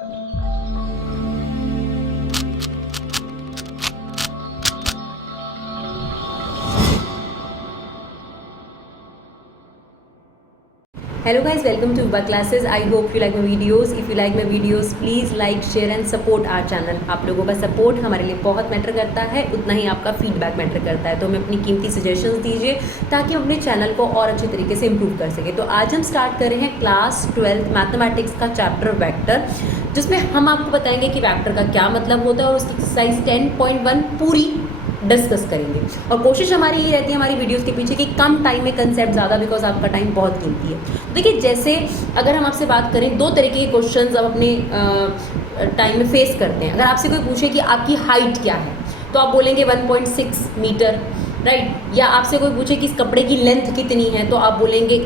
Hello guys, welcome to Uba classes. I hope you like my videos. If you like my videos, please like, share and support our channel. आप लोगों का support हमारे लिए बहुत matter करता है, उतना ही आपका फीडबैक मैटर करता है। तो हमें अपनी कीमती सजेशंस दीजिए ताकि हम अपने चैनल को और अच्छे तरीके से इम्प्रूव कर सके। तो आज हम स्टार्ट कर रहे हैं क्लास 12 मैथमेटिक्स का चैप्टर वेक्टर, जिसमें हम आपको बताएंगे कि वेक्टर का क्या मतलब होता है और उसकी एक्सरसाइज 10.1 पूरी डिस्कस करेंगे। और कोशिश हमारी ये रहती है हमारी वीडियोस के पीछे कि कम टाइम में कंसेप्ट ज़्यादा, बिकॉज आपका टाइम बहुत कीमती है। तो देखिए, जैसे अगर हम आपसे बात करें, दो तरीके के क्वेश्चंस अब अपने टाइम में फेस करते हैं। अगर आपसे कोई पूछे कि आपकी हाइट क्या है, तो आप बोलेंगे 1.6 मीटर, राइट। या आपसे कोई पूछे कि इस कपड़े की लेंथ कितनी है, तो आप बोलेंगे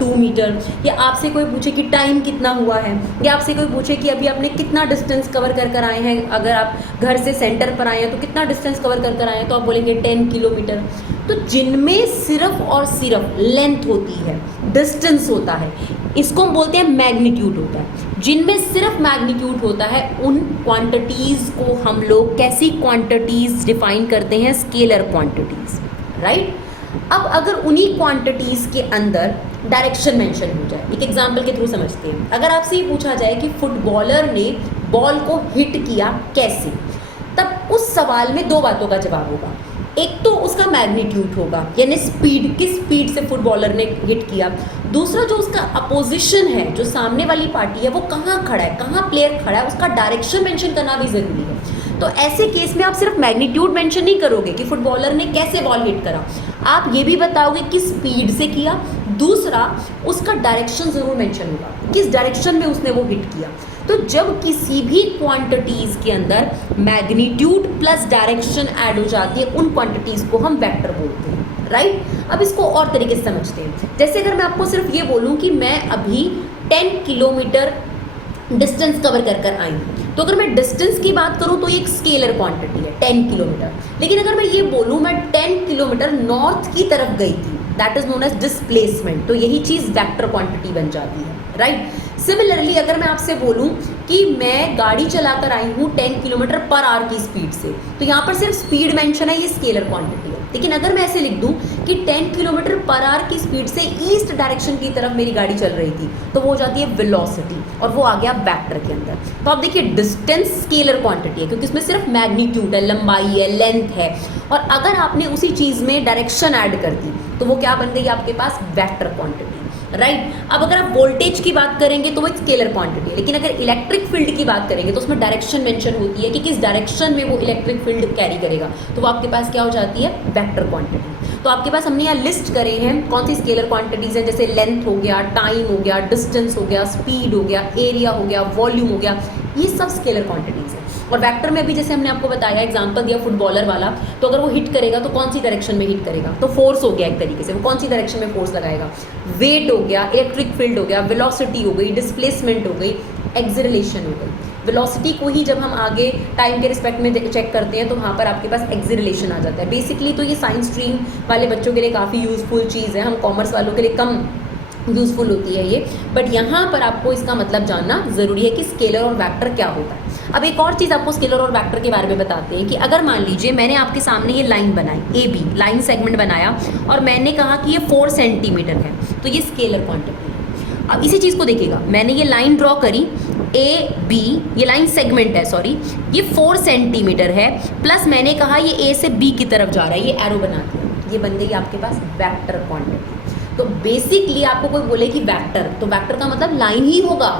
2 मीटर। या आपसे कोई पूछे कि टाइम कितना हुआ है, या आपसे कोई पूछे कि अभी आपने कितना डिस्टेंस कवर कर कर आए हैं, अगर आप घर से सेंटर पर आए हैं तो कितना डिस्टेंस कवर कर कर आए हैं, तो आप बोलेंगे 10 किलोमीटर। तो जिनमें सिर्फ और सिर्फ लेंथ होती है, डिस्टेंस होता है, इसको हम बोलते हैं मैग्नीट्यूड होता है। जिनमें सिर्फ मैग्नीट्यूड होता है, उन क्वांटिटीज़ को हम लोग कैसी क्वांटिटीज़ डिफाइन करते हैं? Scalar quantities, right. अब अगर उन्हीं क्वांटिटीज़ के अंदर डायरेक्शन मेंशन हो जाए, एक एग्जांपल के थ्रू समझते हैं। अगर आपसे ये पूछा जाए कि फुटबॉलर ने बॉल को हिट किया कैसे, तब उस सवाल में दो बातों का जवाब होगा। एक तो उसका मैग्नीट्यूड होगा, यानी स्पीड, किस स्पीड से फुटबॉलर ने हिट किया। दूसरा, जो उसका अपोजिशन है, जो सामने वाली पार्टी है, वो कहाँ खड़ा है, कहाँ प्लेयर खड़ा है, उसका डायरेक्शन मेंशन करना भी ज़रूरी है। तो ऐसे केस में आप सिर्फ मैग्नीट्यूड मेंशन नहीं करोगे कि फुटबॉलर ने कैसे बॉल हिट करा, आप ये भी बताओगे कि स्पीड से किया। दूसरा, उसका डायरेक्शन ज़रूर मेंशन होगा, किस डायरेक्शन में उसने वो हिट किया। तो जब किसी भी क्वांटिटीज़ के अंदर मैग्नीट्यूड प्लस डायरेक्शन ऐड हो जाती है, उन क्वांटिटीज़ को हम वेक्टर बोलते हैं, राइट। अब इसको और तरीके से समझते हैं। जैसे अगर मैं आपको सिर्फ ये बोलूँ कि मैं अभी 10 किलोमीटर डिस्टेंस कवर कर कर आई हूँ, तो अगर मैं डिस्टेंस की बात करूँ तो ये एक स्केलर क्वांटिटी है, 10 किलोमीटर। लेकिन अगर मैं ये बोलूँ मैं 10 किलोमीटर नॉर्थ की तरफ गई थी, that is known as displacement, तो यही चीज़ वेक्टर क्वांटिटी बन जाती है, राइट। सिमिलरली अगर मैं आपसे बोलूँ कि मैं गाड़ी चलाकर आई हूँ 10 किलोमीटर पर आवर की स्पीड से, तो यहाँ पर सिर्फ स्पीड मेंशन है, ये स्केलर क्वांटिटी है। लेकिन अगर मैं ऐसे लिख दूँ कि 10 किलोमीटर पर आवर की स्पीड से ईस्ट डायरेक्शन की तरफ मेरी गाड़ी चल रही थी, तो वो हो जाती है वेलोसिटी, और वो आ गया वेक्टर के अंदर। तो आप देखिए, डिस्टेंस स्केलर क्वांटिटी है क्योंकि इसमें सिर्फ मैग्नीट्यूड है, लंबाई है, लेंथ है। और अगर आपने उसी चीज़ में डायरेक्शन ऐड कर दी, तो वो क्या बन गई आपके पास? Vector quantity, right. अब अगर आप वोल्टेज की बात करेंगे तो वो एक स्केलर क्वांटिटी है, लेकिन अगर इलेक्ट्रिक फील्ड की बात करेंगे तो उसमें डायरेक्शन मेंशन होती है कि किस डायरेक्शन में वो इलेक्ट्रिक फील्ड कैरी करेगा, तो वो आपके पास क्या हो जाती है? Vector quantity. तो आपके पास हमने यहाँ लिस्ट करे हैं कौन सी स्केलर क्वांटिटीज़ हैं, जैसे लेंथ हो गया, टाइम हो गया, डिस्टेंस हो गया, स्पीड हो गया, एरिया हो गया, वॉल्यूम हो गया, ये सब स्केलर क्वांटिटीज़ हैं। और वेक्टर में भी जैसे हमने आपको बताया, एग्जांपल दिया फुटबॉलर वाला, तो अगर वो हिट करेगा तो कौन सी डायरेक्शन में हिट करेगा? तो फोर्स हो गया एक तरीके से, वो कौन सी डायरेक्शन में फोर्स लगाएगा? वेट हो गया, इलेक्ट्रिक फील्ड हो गया, वेलोसिटी हो गई, डिस्प्लेसमेंट हो गई, एक्सिलरेशन हो गई। वेलोसिटी को ही जब हम आगे टाइम के रिस्पेक्ट में चेक करते हैं तो वहाँ पर आपके पास एक्सिलरेशन आ जाता है। बेसिकली तो ये साइंस स्ट्रीम वाले बच्चों के लिए काफ़ी यूज़फुल चीज़ है, हम कॉमर्स वालों के लिए कम यूज़फुल होती है ये, बट यहाँ पर आपको इसका मतलब जानना ज़रूरी है कि स्केलर और वेक्टर क्या होता है। अब एक और चीज़ आपको स्केलर और वेक्टर के बारे में बताते हैं कि अगर मान लीजिए मैंने आपके सामने ये लाइन बनाई, ए बी लाइन सेगमेंट बनाया, और मैंने कहा कि ये 4 सेंटीमीटर है, तो ये स्केलर क्वांटिटी है। अब इसी चीज़ को देखिएगा, मैंने ये लाइन ड्रॉ करी, ए बी, ये लाइन सेगमेंट है, सॉरी, ये 4 सेंटीमीटर है, प्लस मैंने कहा ये ए से बी की तरफ जा रहा है, ये एरो बना दिया, ये बन गई आपके पास वेक्टर क्वांटिटी। तो बेसिकली आपको कोई बोले कि वेक्टर, तो वेक्टर का मतलब लाइन ही होगा,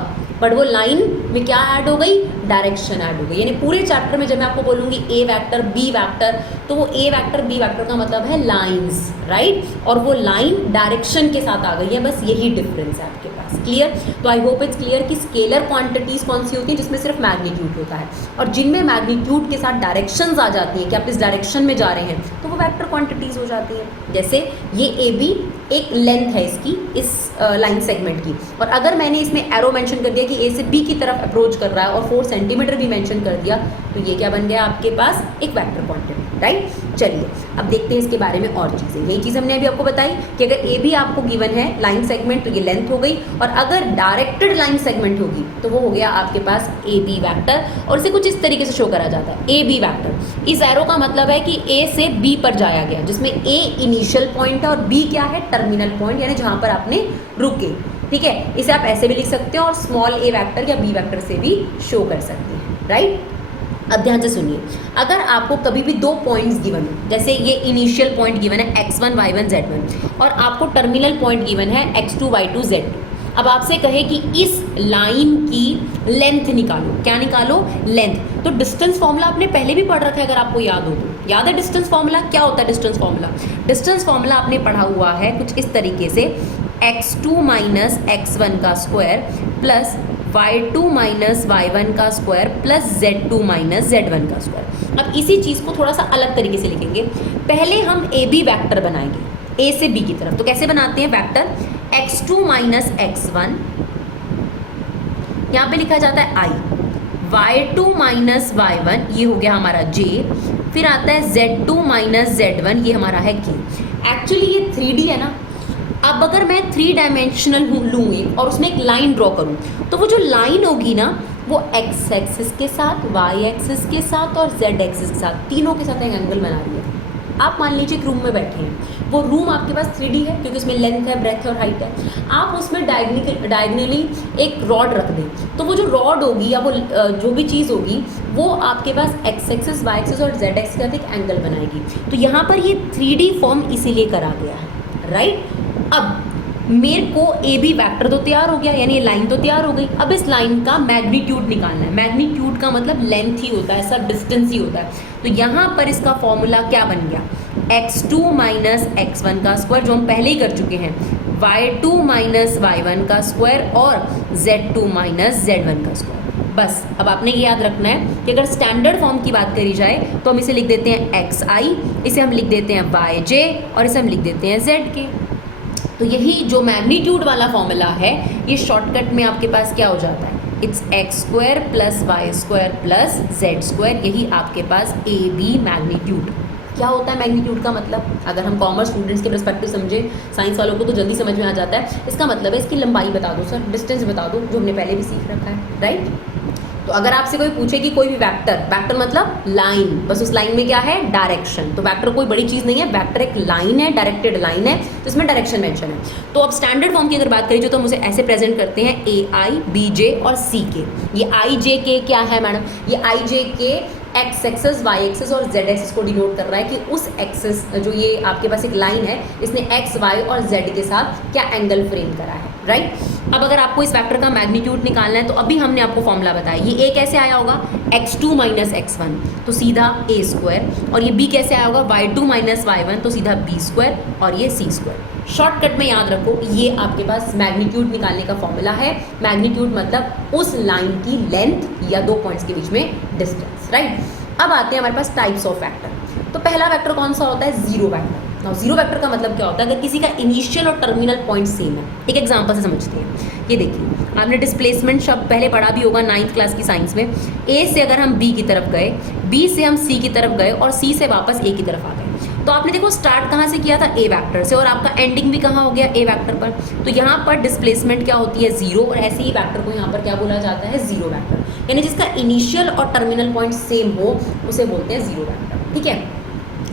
बट वो लाइन में क्या ऐड हो गई? डायरेक्शन ऐड हो गई। यानी पूरे चैप्टर में जब मैं आपको बोलूँगी ए वेक्टर बी वेक्टर, तो वो ए वेक्टर बी वेक्टर का मतलब है लाइंस, राइट। और वो लाइन डायरेक्शन के साथ आ गई है, बस यही डिफरेंस है आपके पास। क्लियर? तो आई होप इट्स क्लियर कि स्केलर क्वांटिटीज़ कौन सी होती है? जिसमें सिर्फ मैग्नीट्यूड होता है, और जिनमें मैग्नीट्यूड के साथ डायरेक्शंस आ जाती हैं कि आप इस डायरेक्शन में जा रहे हैं, तो वो वेक्टर क्वांटिटीज़ हो जाती हैं। जैसे ये ए बी एक लेंथ है इसकी, इस लाइन सेगमेंट की, और अगर मैंने इसमें एरो मेंशन कर दिया कि ए से बी की तरफ अप्रोच कर रहा है और 4 सेंटीमीटर भी मेंशन कर दिया, तो ये क्या बन गया आपके पास? एक वेक्टर क्वांटिटी। राइट। चलिए अब देखते हैं इसके बारे में और चीज़ें। यही चीज़ हमने अभी आपको बताई कि अगर ए बी आपको गिवन है लाइन सेगमेंट तो ये लेंथ हो गई, और अगर डायरेक्टेड लाइन सेगमेंट होगी तो वो हो गया आपके पास ए बी वैक्टर, और इसे कुछ इस तरीके से शो करा जाता है ए बी वैक्टर। इस एरो का मतलब है कि ए से बी पर जाया गया, जिसमें ए इनिशियल पॉइंट है और बी क्या है, टर्मिनल पॉइंट, यानी जहाँ पर आपने रुके। ठीक है, इसे आप ऐसे भी लिख सकते हो और स्मॉल ए वैक्टर या बी वैक्टर से भी शो कर सकते हैं, राइट। अब ध्यान से सुनिए, अगर आपको कभी भी दो पॉइंट्स गिवन है, जैसे ये इनिशियल पॉइंट गिवन है x1 y1 z1 और आपको टर्मिनल पॉइंट गिवन है x2 y2 z2, अब आपसे कहे कि इस लाइन की लेंथ निकालो, क्या निकालो, लेंथ। तो डिस्टेंस फॉर्मूला आपने पहले भी पढ़ रखा है, अगर आपको याद हो तो। याद है डिस्टेंस फॉर्मूला क्या होता है? डिस्टेंस फॉर्मूला, डिस्टेंस फॉर्मूला आपने पढ़ा हुआ है कुछ इस तरीके से, x2 माइनस x1 का square plus y2 minus y1 का square plus z2 minus z1 का स्क्वायर। अब इसी चीज़ को थोड़ा सा अलग तरीके से लिखेंगे। पहले हम ए बी वैक्टर बनाएंगे ए से बी की तरफ। तो कैसे बनाते हैं वैक्टर, x2 माइनस x1 यहाँ पे लिखा जाता है i, y2 माइनस y1 ये हो गया हमारा j, फिर आता है z2 माइनस z1 ये हमारा है k। एक्चुअली ये 3D है ना, अब अगर मैं 3 डायमेंशनल लूँ और उसमें एक लाइन ड्रॉ करूँ, तो वो जो लाइन होगी ना वो x एक्सिस के साथ, y एक्सिस के साथ और z एक्सिस के साथ, तीनों के साथ एक एंगल बना रही है। आप मान लीजिए एक रूम में बैठे हैं, वो रूम आपके पास 3D है क्योंकि उसमें लेंथ है, ब्रेथ और हाइट है। आप उसमें डायगनली एक रॉड रख दें, तो वो जो रॉड होगी या वो जो भी चीज़ होगी वो आपके पास x एक्सिस, y एक्सिस और z एक्सिस के साथ एक एंगल बनाएगी। तो यहाँ पर ये 3D फॉर्म इसीलिए करा गया है, राइट। अब मेरे को ए बी वैक्टर तो तैयार हो गया, यानी ये लाइन तो तैयार हो गई। अब इस लाइन का मैग्नीट्यूड निकालना है। मैग्नीट्यूड का मतलब लेंथ ही होता है, सब डिस्टेंस ही होता है। तो यहाँ पर इसका फॉर्मूला क्या बन गया, x2 माइनस x1 का स्क्वायर जो हम पहले ही कर चुके हैं, y2 माइनस y1 का स्क्वायर और z2 माइनस z1 का स्क्वायर। बस अब आपने ये याद रखना है कि अगर स्टैंडर्ड फॉर्म की बात करी जाए तो हम इसे लिख देते हैं xi, इसे हम लिख देते हैं yj और इसे हम लिख देते हैं zk। तो यही जो मैग्नीट्यूड वाला फॉर्मूला है ये शॉर्टकट में आपके पास क्या हो जाता है, it's x square plus y square plus z square. यही आपके पास ए बी मैग्नीट्यूड। क्या होता है मैग्नीट्यूड का मतलब, अगर हम कॉमर्स स्टूडेंट्स के पर्सपेक्टिव समझे, साइंस वालों को तो जल्दी समझ में आ जाता है। इसका मतलब है इसकी लंबाई बता दो सर, डिस्टेंस बता दो, जो हमने पहले भी सीख रखा है, राइट। तो अगर आपसे कोई पूछे कि कोई भी वेक्टर मतलब लाइन, बस उस लाइन में क्या है, डायरेक्शन। तो वेक्टर कोई बड़ी चीज़ नहीं है, वेक्टर एक लाइन है, डायरेक्टेड लाइन है, तो इसमें डायरेक्शन मेंशन है। तो अब स्टैंडर्ड फॉर्म की अगर बात करें तो हम उसे ऐसे प्रेजेंट करते हैं ए आई बी जे और सी के। ये आई जे के क्या है मैडम, ये आई जे के एक्स एक्सेस, वाई एक्सेस और जेड एक्सेस को डिनोट कर रहा है कि उस एक्सेस जो ये आपके पास एक लाइन है इसने एक्स वाई और जेड के साथ क्या एंगल फ्रेम करा है, राइट। अब अगर आपको इस वेक्टर का मैग्नीट्यूड निकालना है तो अभी हमने आपको फॉर्मूला बताया, ये ए कैसे आया होगा, x2 माइनस x1 तो सीधा a स्क्वायर, और ये b कैसे आया होगा, y2 माइनस y1 तो सीधा b स्क्वायर और ये c स्क्वायर। शॉर्टकट में याद रखो ये आपके पास मैग्नीट्यूड निकालने का फॉर्मूला है। मैग्नीट्यूड मतलब उस लाइन की लेंथ या दो पॉइंट्स के बीच में डिस्टेंस, राइट। अब आते हैं हमारे पास टाइप्स ऑफ वेक्टर। तो पहला वेक्टर कौन सा होता है, zero vector. Now zero vector का मतलब क्या होता है, अगर किसी का इनिशियल और टर्मिनल पॉइंट सेम है। एक एग्जांपल से समझते हैं, ये देखिए आपने डिस्प्लेसमेंट शब्द पहले पढ़ा भी होगा 9th क्लास की साइंस में। ए से अगर हम बी की तरफ गए, बी से हम सी की तरफ गए और सी से वापस ए की तरफ आ गए, तो आपने देखो स्टार्ट कहाँ से किया था, ए वेक्टर से, और आपका एंडिंग भी कहाँ हो गया, ए वेक्टर पर। तो यहाँ पर डिस्प्लेसमेंट क्या होती है, जीरो, और ऐसे ही वेक्टर को यहाँ पर क्या बोला जाता है, जीरो वेक्टर। यानी जिसका इनिशियल और टर्मिनल पॉइंट सेम हो उसे बोलते हैं जीरो वेक्टर, ठीक है।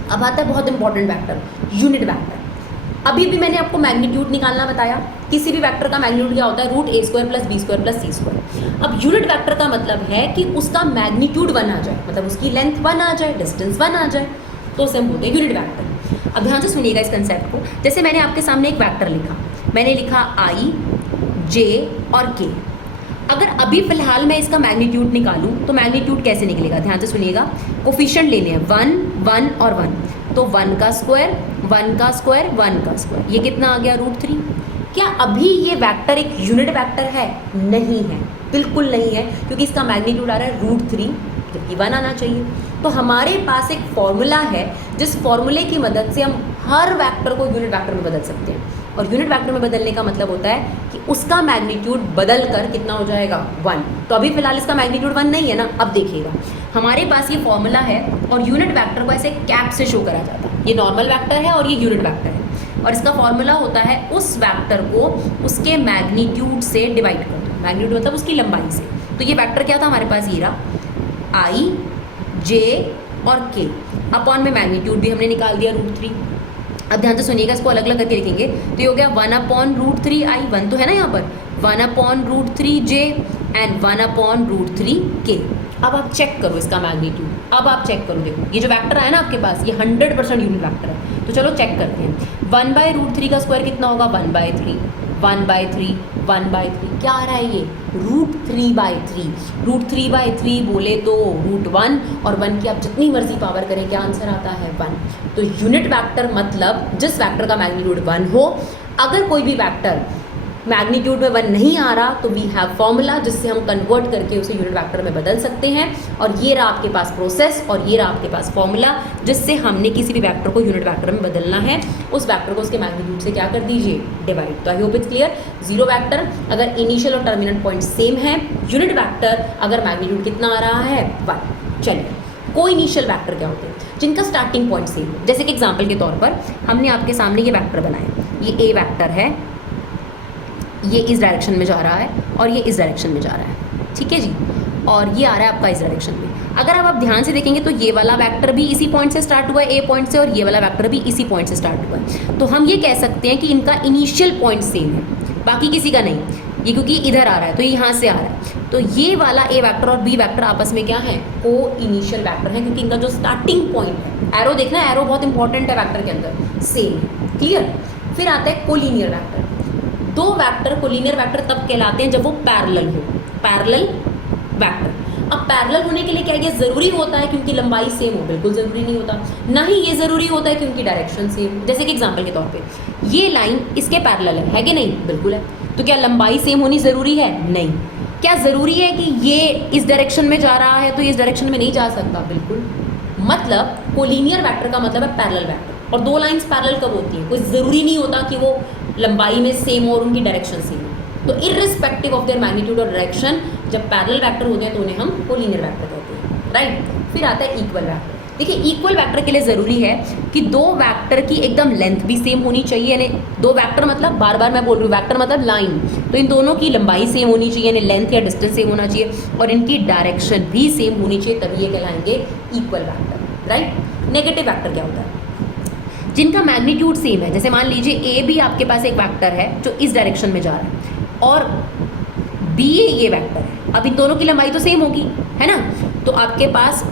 अब आता है बहुत इंपॉर्टेंट वेक्टर, यूनिट वेक्टर। अभी भी मैंने आपको मैग्नीट्यूड निकालना बताया। किसी भी वेक्टर का मैग्नीट्यूड क्या होता है, root A square plus B square plus C square. अब यूनिट वेक्टर का मतलब है कि उसका मैग्नीट्यूड 1 आ जाए, मतलब उसकी लेंथ 1 आ जाए, डिस्टेंस 1 आ जाए, तो उसे हम बोलते हैं यूनिट वेक्टर। अब ध्यान से सुनिएगा इस कंसेप्ट को। जैसे मैंने आपके सामने एक वेक्टर लिखा, मैंने लिखा आई जे और के। अगर अभी फिलहाल मैं इसका मैग्नीट्यूड निकालूं तो मैग्नीट्यूड कैसे निकलेगा, ध्यान से सुनिएगा। कोफिशिएंट लेने हैं 1 1 और 1, तो 1 का स्क्वायर 1 का स्क्वायर 1 का स्क्वायर, ये कितना आ गया, √3। क्या अभी ये वेक्टर एक यूनिट वेक्टर है, नहीं है, बिल्कुल नहीं है, क्योंकि इसका मैग्नीट्यूड आ रहा है √3, जबकि 1 आना चाहिए। तो हमारे पास एक फॉर्मूला है जिस फॉर्मूले की मदद से हम हर वेक्टर को यूनिट वेक्टर में बदल सकते हैं। और यूनिट वेक्टर में बदलने का मतलब होता है कि उसका मैग्नीट्यूड बदल कर कितना हो जाएगा, 1। तो अभी फिलहाल इसका मैग्नीट्यूड 1 नहीं है ना, अब देखिएगा हमारे पास ये फॉर्मूला है और यूनिट वेक्टर को ऐसे कैप से शो करा जाता है। ये नॉर्मल वेक्टर है और ये यूनिट वेक्टर है और इसका फॉर्मूला होता है उस वेक्टर को उसके मैग्नीट्यूड से डिवाइड कर दो। मैग्नीट्यूड मतलब उसकी लंबाई से। तो ये वेक्टर क्या था हमारे पास, ये रहा आई जे और के अपॉन में मैग्नीट्यूड भी हमने निकाल दिया √3। अब ध्यान से सुनिएगा, इसको अलग अलग करके लिखेंगे तो ये हो गया 1/√3 आई, 1 तो है ना यहाँ पर, 1/√3 जे एंड 1/√3 के। अब आप चेक करो इसका मैग्नीट्यूड, अब आप चेक करो, देखो ये जो वेक्टर है ना आपके पास ये 100% यूनिट वेक्टर है। तो चलो चेक करते हैं, 1/√3 का स्क्वायर कितना होगा, 1/3, 1/3, 1/3, क्या आ रहा है ये √3/3। √3/3 बोले तो √1 और 1 की आप जितनी मर्जी पावर करें, क्या आंसर आता है 1। तो यूनिट वेक्टर मतलब जिस वेक्टर का मैग्नीट्यूड 1 हो। अगर कोई भी वेक्टर मैग्नीट्यूड में 1 नहीं आ रहा तो वी हैव फॉर्मूला जिससे हम कन्वर्ट करके उसे यूनिट वेक्टर में बदल सकते हैं। और ये रहा आपके पास प्रोसेस और ये रहा आपके पास फॉर्मूला जिससे हमने किसी भी वेक्टर को यूनिट वेक्टर में बदलना है। उस वेक्टर को उसके मैग्नीट्यूड से क्या कर दीजिए, डिवाइड। तो I hope it's clear. Zero vector अगर इनिशियल और टर्मिनल पॉइंट सेम है, यूनिट वेक्टर अगर मैग्नीट्यूड कितना आ रहा है 1। चलिए को इनिशियल वेक्टर क्या होते हैं, जिनका स्टार्टिंग पॉइंट सेम है। जैसे कि एग्जाम्पल के तौर पर हमने आपके सामने ये वेक्टर बनाए, ये ए वेक्टर है, ये इस डायरेक्शन में जा रहा है और ये इस डायरेक्शन में जा रहा है, ठीक है जी, और ये आ रहा है आपका इस डायरेक्शन में। अगर अब आप ध्यान से देखेंगे तो ये वाला वेक्टर भी इसी पॉइंट से स्टार्ट हुआ है, ए पॉइंट से, और ये वाला वेक्टर भी इसी पॉइंट से स्टार्ट हुआ है। तो हम ये कह सकते हैं कि इनका इनिशियल पॉइंट सेम है, बाकी किसी का नहीं। ये क्योंकि इधर आ रहा है तो ये यहाँ से आ रहा है, तो ये वाला ए वेक्टर और बी वेक्टर आपस में क्या है, को इनिशियल वेक्टर है, क्योंकि इनका जो स्टार्टिंग पॉइंट है, एरो देखना, एरो बहुत इंपॉर्टेंट है वेक्टर के अंदर, सेम है। क्लियर। फिर आता है कोलिनियर वेक्टर। दो वेक्टर कोलिनियर वेक्टर तब कहलाते हैं जब वो पैरेलल हो, पैरेलल वेक्टर। अब पैरेलल होने के लिए क्या ये ज़रूरी होता है क्योंकि लंबाई सेम हो, बिल्कुल ज़रूरी नहीं होता। ना ही ये ज़रूरी होता है क्योंकि डायरेक्शन सेम। जैसे कि एग्जांपल के तौर पे ये लाइन इसके पैरेलल है कि नहीं, बिल्कुल है। तो क्या लंबाई सेम होनी ज़रूरी है, नहीं। क्या ज़रूरी है कि ये इस डायरेक्शन में जा रहा है तो ये इस डायरेक्शन में नहीं जा सकता, बिल्कुल। मतलब कोलिनियर वेक्टर का मतलब है पैरेलल वेक्टर। और दो लाइंस पैरेलल कब होती हैं, कोई ज़रूरी नहीं होता कि वो लंबाई में सेम हो और उनकी डायरेक्शन सेम हो। तो इररिस्पेक्टिव ऑफ देयर मैग्नीट्यूड और डायरेक्शन जब पैरेलल वेक्टर होते हैं तो उन्हें हम कोलिनियर वेक्टर कहते हैं, राइट। फिर आता है इक्वल वेक्टर। देखिए इक्वल वेक्टर के लिए ज़रूरी है कि दो वेक्टर की एकदम लेंथ भी सेम होनी चाहिए, यानी दो वेक्टर मतलब बार बार मैं बोल रही हूँ वेक्टर मतलब लाइन, तो इन दोनों की लंबाई सेम होनी चाहिए, यानी लेंथ या डिस्टेंस सेम होना चाहिए, और इनकी डायरेक्शन भी सेम होनी चाहिए, तभी ये कहलाएंगे equal vector, right. Negative vector क्या होता है, जिनका मैग्नीट्यूड सेम है। जैसे मान लीजिए ए भी आपके पास एक वेक्टर है जो इस डायरेक्शन में जा रहा है और बी ये वेक्टर है। अब इन दोनों की लंबाई तो सेम होगी, है ना। तो आपके पास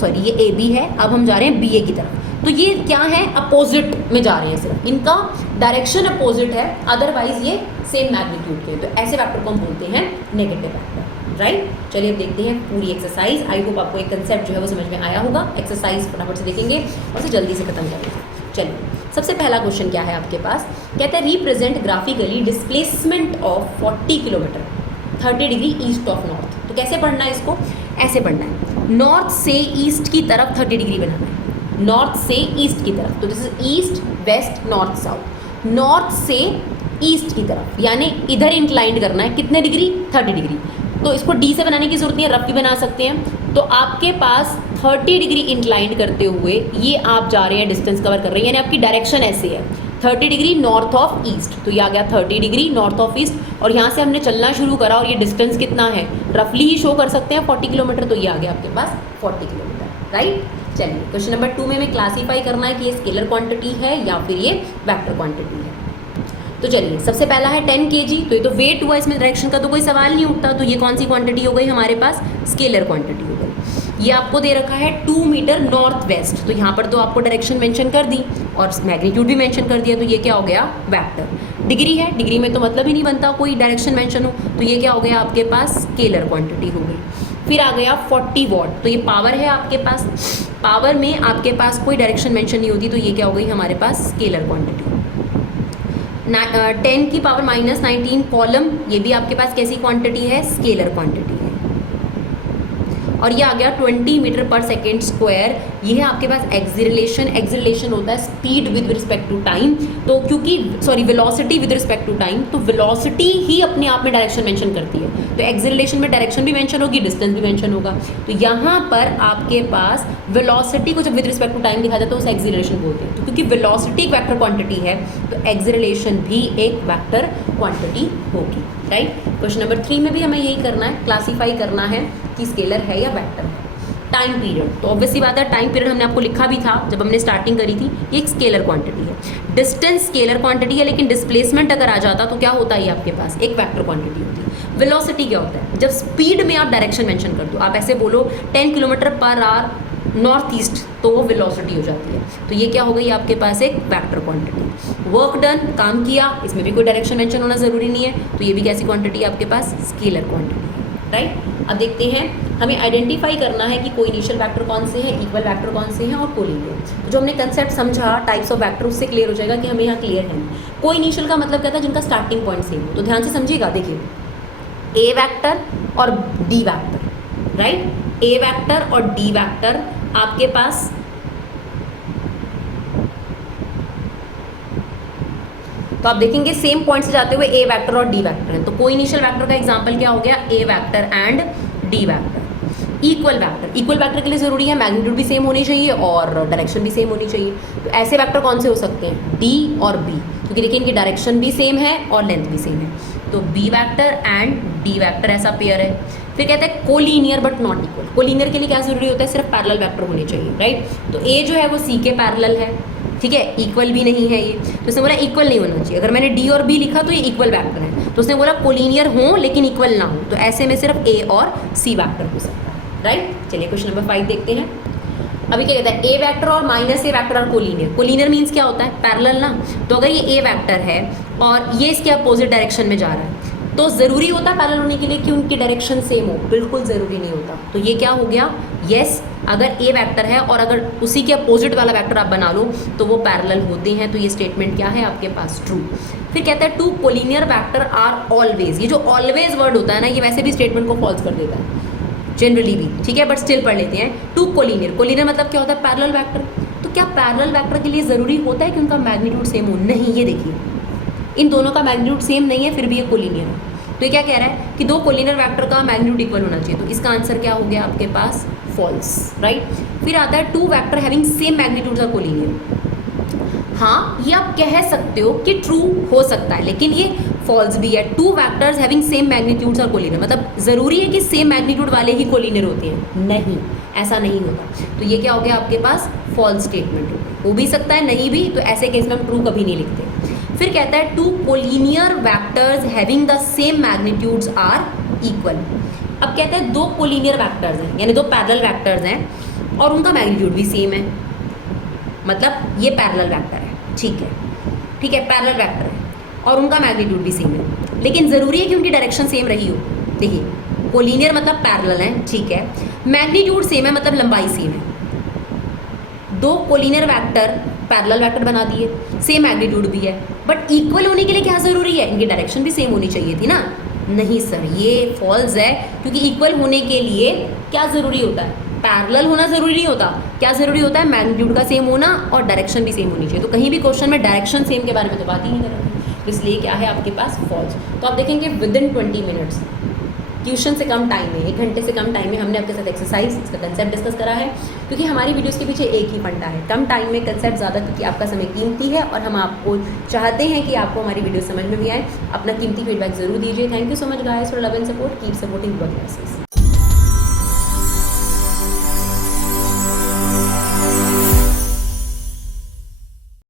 सॉरी ये ए बी है, अब हम जा रहे हैं बी ए की तरफ। तो ये क्या है, अपोजिट में जा रहे हैं, सिर्फ इनका डायरेक्शन अपोजिट है, अदरवाइज ये सेम मैग्नीट्यूड के। तो ऐसे वेक्टर को हम बोलते हैं नेगेटिव वेक्टर, राइट। चलिए अब देखते हैं पूरी एक्सरसाइज। आई होप आपको एक कंसेप्ट जो है वो समझ में आया होगा। एक्सरसाइज फटाफट से देखेंगे और उसे जल्दी से खत्म करेंगे। चलिए सबसे पहला क्वेश्चन क्या है आपके पास, कहता है represent graphically displacement of 40 kilometre 30 degree east of north. तो कैसे पढ़ना है इसको, ऐसे पढ़ना है, नॉर्थ से ईस्ट की तरफ 30 डिग्री बनाना है, नॉर्थ से ईस्ट की तरफ। तो this is east west north south, north से ईस्ट की तरफ, यानी इधर इंक्लाइंड करना है, कितने डिग्री, 30 डिग्री। तो इसको डी से बनाने की जरूरत नहीं है, रफ भी बना सकते हैं। तो आपके पास 30 डिग्री इंक्लाइंड करते हुए ये आप जा रहे हैं, डिस्टेंस कवर कर रहे हैं, यानी आपकी डायरेक्शन ऐसे है 30 डिग्री नॉर्थ ऑफ ईस्ट। तो ये आ गया 30 डिग्री नॉर्थ ऑफ ईस्ट, और यहाँ से हमने चलना शुरू करा और ये डिस्टेंस कितना है, रफली ही शो कर सकते हैं 40 किलोमीटर। तो ये आ गया आपके पास 40 किलोमीटर, राइट। चलिए क्वेश्चन नंबर 2 में हमें क्लासीफाई करना है कि ये स्केलर क्वांटिटी है या फिर ये वेक्टर क्वांटिटी है। तो चलिए सबसे पहला है 10 kg, तो ये तो वेट हुआ, इसमें डायरेक्शन का तो कोई सवाल नहीं उठता। तो ये कौन सी क्वांटिटी हो गई हमारे पास, स्केलर क्वांटिटी हो गई। ये आपको दे रखा है 2 मीटर नॉर्थ वेस्ट, तो यहाँ पर तो आपको डायरेक्शन मेंशन कर दी और मैग्नीट्यूड भी मेंशन कर दिया, तो ये क्या हो गया, वेक्टर। डिग्री है, डिग्री में तो मतलब ही नहीं बनता कोई डायरेक्शन मेंशन हो, तो ये क्या हो गया आपके पास, स्केलर क्वांटिटी हो गई। फिर आ गया 40 वॉट, तो ये पावर है आपके पास, पावर में आपके पास कोई डायरेक्शन मेंशन नहीं होती, तो ये क्या हो गई हमारे पास स्केलर क्वांटिटी। 10 की पावर -19 कॉलम, ये भी आपके पास कैसी क्वांटिटी है, स्केलर क्वांटिटी है। और ये आ गया 20 मीटर पर सेकेंड स्क्वायर। ये है आपके पास एक्सिलरेशन। एक्सिलरेशन होता है speed with respect to time, तो क्योंकि velocity with respect to time, तो वेलोसिटी ही अपने आप में डायरेक्शन मेंशन करती है। तो एक्सिलरेशन में डायरेक्शन भी मेंशन होगी, डिस्टेंस भी मेंशन होगा। तो यहाँ पर आपके पास वेलोसिटी को जब विद रिस्पेक्ट टू टाइम दिखा जाता है तो उसे एक्सिलरेशन बोलते हैं। तो क्योंकि वेलोसिटी एक वेक्टर क्वांटिटी है तो एक्सिलरेशन भी एक वेक्टर क्वांटिटी होगी, राइट। क्वेश्चन नंबर 3 में भी हमें यही करना है, क्लासीफाई करना है कि स्केलर है या वेक्टर है। टाइम पीरियड, तो ऑब्वियसली बात है टाइम पीरियड हमने आपको लिखा भी था जब हमने स्टार्टिंग करी थी, ये एक स्केलर क्वांटिटी है। डिस्टेंस स्केलर क्वांटिटी है, लेकिन डिस्प्लेसमेंट अगर आ जाता तो क्या होता है आपके पास, एक वेक्टर क्वांटिटी होती है। वेलोसिटी क्या होता है, जब स्पीड में आप डायरेक्शन मेंशन कर दो, आप ऐसे बोलो 10 kilometre per hour north east, तो वो वेलोसिटी हो जाती है। तो ये क्या हो गई आपके पास, एक वेक्टर क्वांटिटी। वर्क डन, काम किया, इसमें भी कोई डायरेक्शन मेंशन होना जरूरी नहीं है, तो ये भी कैसी क्वांटिटी है आपके पास, स्केलर क्वांटिटी, राइट। अब देखते हैं, हमें आइडेंटिफाई करना है कि कोई इनिशियल वेक्टर कौन से हैं, इक्वल वेक्टर कौन से हैं और कोलिनियर। तो जो हमने कंसेप्ट समझा टाइप्स ऑफ वेक्टर, उससे क्लियर हो जाएगा कि हमें यहाँ क्लियर है। कोई इनिशियल का मतलब कहता है जिनका स्टार्टिंग पॉइंट सेम हो। तो ध्यान से समझिएगा, देखिए ए वेक्टर और डी वेक्टर, राइट। ए वेक्टर और डी वेक्टर आपके पास तो आप देखेंगे सेम पॉइंट से जाते हुए ए वेक्टर और डी वेक्टर है। तो कोई इनिशियल वेक्टर का एग्जांपल क्या हो गया, A vector and D vector. Equal vector, equal vector के लिए जरूरी है मैग्नीट्यूड भी सेम होनी चाहिए और डायरेक्शन भी सेम होनी चाहिए। तो ऐसे वेक्टर कौन से हो सकते हैं, डी और बी, क्योंकि देखिए इनकी डायरेक्शन भी सेम है और लेंथ भी सेम है। तो B vector and D vector ऐसा पेयर है। फिर कहते हैं collinear but not equal. Collinear के लिए क्या जरूरी होता है, सिर्फ पैरेलल वेक्टर होने चाहिए, राइट। तो ए जो है वो सी के पैरेलल है, ठीक है, इक्वल भी नहीं है ये, तो उसने बोला इक्वल नहीं होना चाहिए। अगर मैंने डी और बी लिखा तो ये इक्वल वेक्टर है, तो उसने बोला कोलिनियर हो लेकिन इक्वल ना हो, तो ऐसे में सिर्फ ए और सी वेक्टर हो सकता है, राइट। चलिए क्वेश्चन नंबर 5 देखते हैं। अभी क्या कहता है, ए वेक्टर और माइनस ए वेक्टर और कोलिनियर। कोलिनियर मीन्स क्या होता है, पैरेलल ना। तो अगर ये ए वेक्टर है और ये इसके अपोजिट डायरेक्शन में जा रहा है, तो ज़रूरी होता है पैरेलल होने के लिए कि उनकी डायरेक्शन सेम हो, बिल्कुल ज़रूरी नहीं होता। तो ये क्या हो गया, यस, अगर ए वेक्टर है और अगर उसी के अपोजिट वाला वेक्टर आप बना लो तो वो पैरेलल होते हैं। तो ये स्टेटमेंट क्या है आपके पास, ट्रू। फिर कहता है two collinear vector are always. ये जो ऑलवेज वर्ड होता है ना, ये वैसे भी स्टेटमेंट को फॉल्स कर देता है जनरली भी, ठीक है, बट स्टिल पढ़ लेते हैं। टू कोलिनियर, कोलिनियर मतलब क्या होता है, पैरेलल वेक्टर। तो क्या पैरेलल वेक्टर के लिए ज़रूरी होता है कि उनका मैग्नीट्यूड सेम हो, नहीं। ये देखिए इन दोनों का मैग्नीट्यूड सेम नहीं है, फिर भी ये कोलिनियर है। तो ये क्या कह रहा है कि दो कोलिनियर वेक्टर का मैग्नीट्यूड इक्वल होना चाहिए। तो इसका आंसर क्या हो गया आपके पास, फॉल्स, राइट। फिर आता है two vector having same magnitudes are collinear. हाँ, ये आप कह सकते हो कि ट्रू हो सकता है, लेकिन ये फॉल्स भी है। Two vectors having same magnitudes are collinear, मतलब ज़रूरी है कि सेम मैग्नीट्यूड वाले ही कोलिनियर होते हैं, नहीं, ऐसा नहीं होता। तो ये क्या हो गया आपके पास, फॉल्स स्टेटमेंट। हो भी सकता है, नहीं भी, तो ऐसे केस में हम ट्रू कभी नहीं लिखते। फिर कहता है two collinear vectors having the same magnitudes are equal. अब कहता है दो कोलिनियर वेक्टर्स हैं, यानी दो पैरेलल वेक्टर्स हैं और उनका मैग्नीट्यूड भी सेम है, मतलब ये पैरेलल वेक्टर है, ठीक है, ठीक है, पैरेलल वेक्टर है और उनका मैग्नीट्यूड भी सेम है, लेकिन ज़रूरी है कि उनकी डायरेक्शन सेम रही हो। देखिए कोलिनियर मतलब पैरेलल है, ठीक है, मैग्नीट्यूड सेम है मतलब लंबाई सेम है। दो कोलिनियर वेक्टर पैरेलल वेक्टर बना दिए, सेम मैग्नीट्यूड भी है, बट इक्वल होने के लिए क्या ज़रूरी है, इनकी डायरेक्शन भी सेम होनी चाहिए थी ना। नहीं सर, ये फॉल्स है, क्योंकि इक्वल होने के लिए क्या ज़रूरी होता है, पैरेलल होना ज़रूरी नहीं होता। क्या ज़रूरी होता है, मैग्नीट्यूड का सेम होना और डायरेक्शन भी सेम होनी चाहिए। तो कहीं भी क्वेश्चन में डायरेक्शन सेम के बारे में तो बात ही नहीं कर रहे, तो इसलिए क्या है आपके पास, फॉल्स। तो आप देखेंगे विदिन 20 मिनट्स, ट्यूशन से कम टाइम में, 1 घंटे से कम टाइम में हमने आपके साथ एक्सरसाइज, इसका कंसेप्ट डिस्कस करा है, क्योंकि हमारी वीडियोस के पीछे एक ही फंडा है, कम टाइम में कंसेप्ट ज़्यादा, क्योंकि आपका समय कीमती है और हम आपको चाहते हैं कि आपको हमारी वीडियो समझ में भी आए। अपना कीमती फीडबैक जरूर दीजिए। Thank you so much guys for love and support, keep supporting युवा क्लासेस।